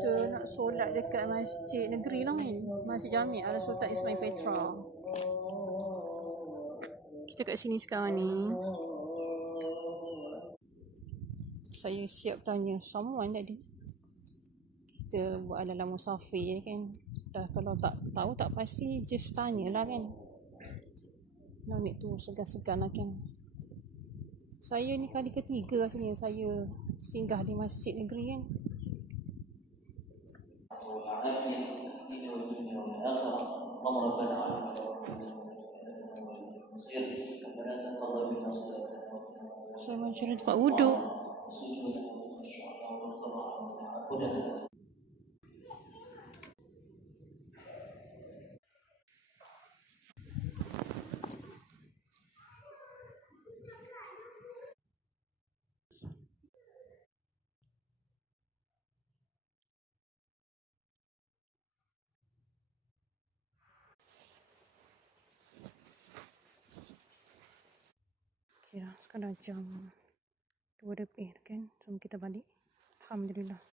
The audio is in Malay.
kita nak solat dekat masjid negeri lah kan, Masjid Jami' Al Sultan Ismail Petra. Kita kat sini sekarang ni. Saya siap tanya someone tadi. Kita buat ala-ala musafir kan. Dah kalau tak tahu tak pasti just tanyalah kan. No need tu segan-segan lah kan. Saya ni kali ketiga rasanya saya singgah di masjid negeri kan. Saya macam mana tempat wuduk. Okay lah, sekarang jam 2 lebih kan. Jom kita balik. Alhamdulillah.